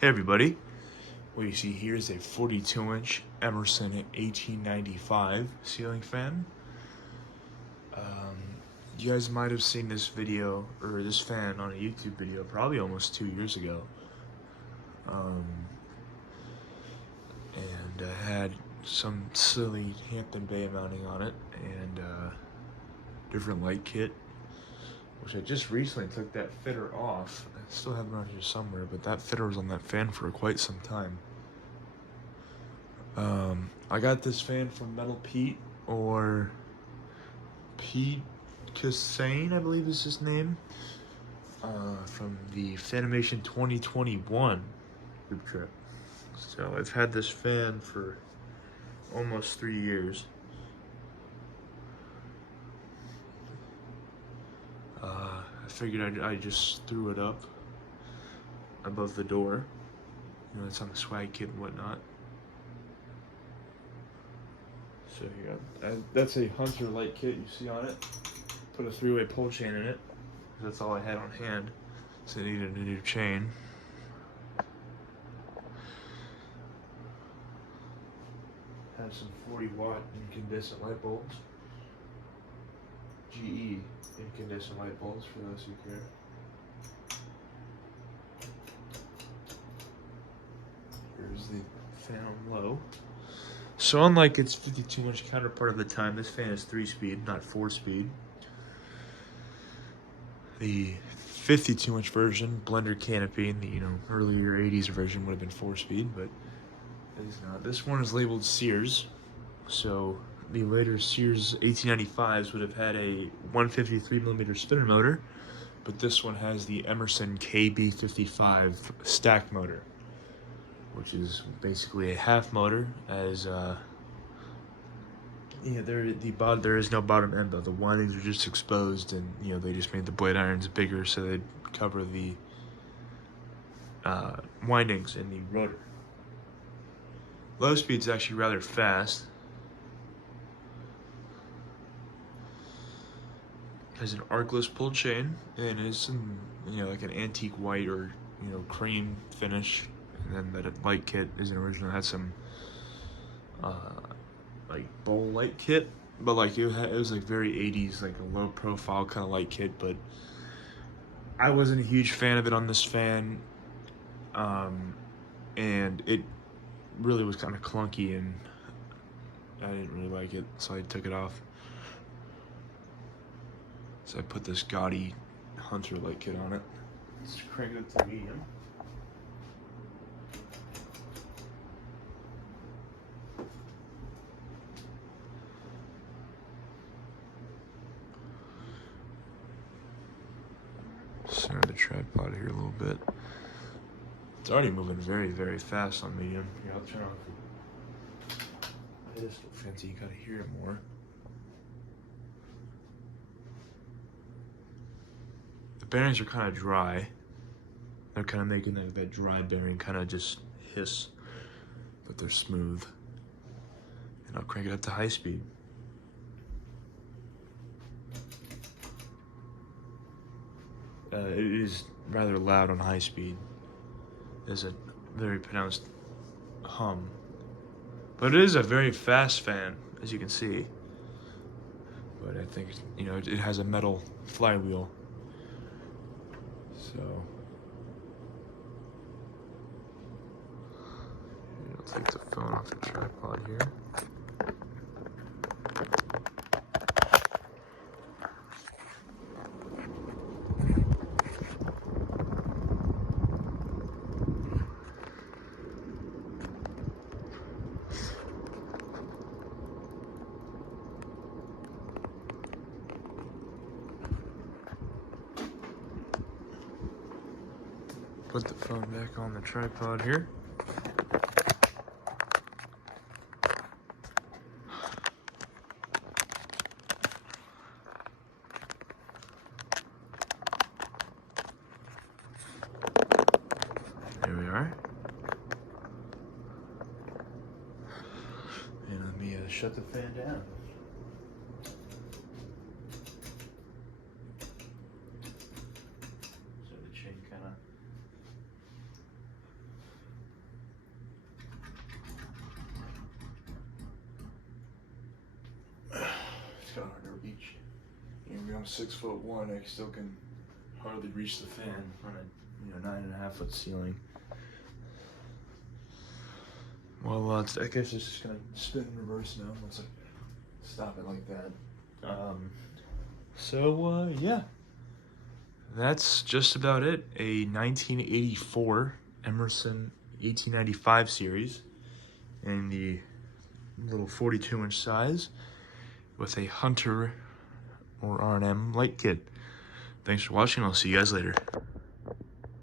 Hey everybody, what you see here is a 42-inch Emerson 1895 ceiling fan. You guys might have seen this video, or this fan on a YouTube video probably almost 2 years ago. And had some silly Hampton Bay mounting on it and different light kit, which I just recently took that fitter off. I still have it around here somewhere, but that fitter was on that fan for quite some time. I got this fan from Metal Pete, or Pete Cassane, I believe is his name, from the Fanimation 2021 group trip. So I've had this fan for almost 3 years. I figured I just threw it up above the door. You know, it's on the swag kit and whatnot. So here, that's a Hunter light kit you see on it. Put a 3-way pull chain in it. That's all I had on hand, so I needed a new chain. Have some 40-watt incandescent light bulbs. GE incandescent light bulbs for those who care. Here's the fan on low. So unlike its 52-inch counterpart of the time, this fan is 3-speed, not 4-speed. The 52-inch version, blender canopy, and the earlier 80s version would have been 4-speed, but it is not. This one is labeled Sears, so the later Sears 1895s would have had a 153mm spinner motor, but this one has the Emerson KB55 stack motor, which is basically a half motor. As there is no bottom end though. The windings are just exposed, and they just made the blade irons bigger so they'd cover the windings in the rotor. Low speed's actually rather fast. Has an arcless pull chain, and it's in like an antique white or cream finish. And then that light kit is an original. It had some like bowl light kit, but like it was like very 80s, like a low profile kind of light kit. But I wasn't a huge fan of it on this fan, and it really was kind of clunky, and I didn't really like it, so I took it off. So I put this gaudy Hunter light kit on it. Let's crank it up to medium. Center the tripod here a little bit. It's already moving very, very fast on medium. Here, I'll turn off the pedestal fan so you gotta hear it more. The bearings are kind of dry. They're kind of making that dry bearing kind of just hiss, but they're smooth. And I'll crank it up to high speed. It is rather loud on high speed. There's a very pronounced hum. But it is a very fast fan, as you can see. But I think, it has a metal flywheel. So, I'll take the phone off the tripod here. Put the phone back on the tripod here. There we are. And let me shut the fan down. So the chain kind of it's kind of hard to reach. You know, I'm 6'1", I still can hardly reach the fan on a 9.5 foot ceiling. Well, I guess it's just gonna spin in reverse now once I stop it like that. Yeah, that's just about it. A 1984 Emerson 1895 series in the little 42-inch size with a Hunter or R&M light kit. Thanks for watching. I'll see you guys later.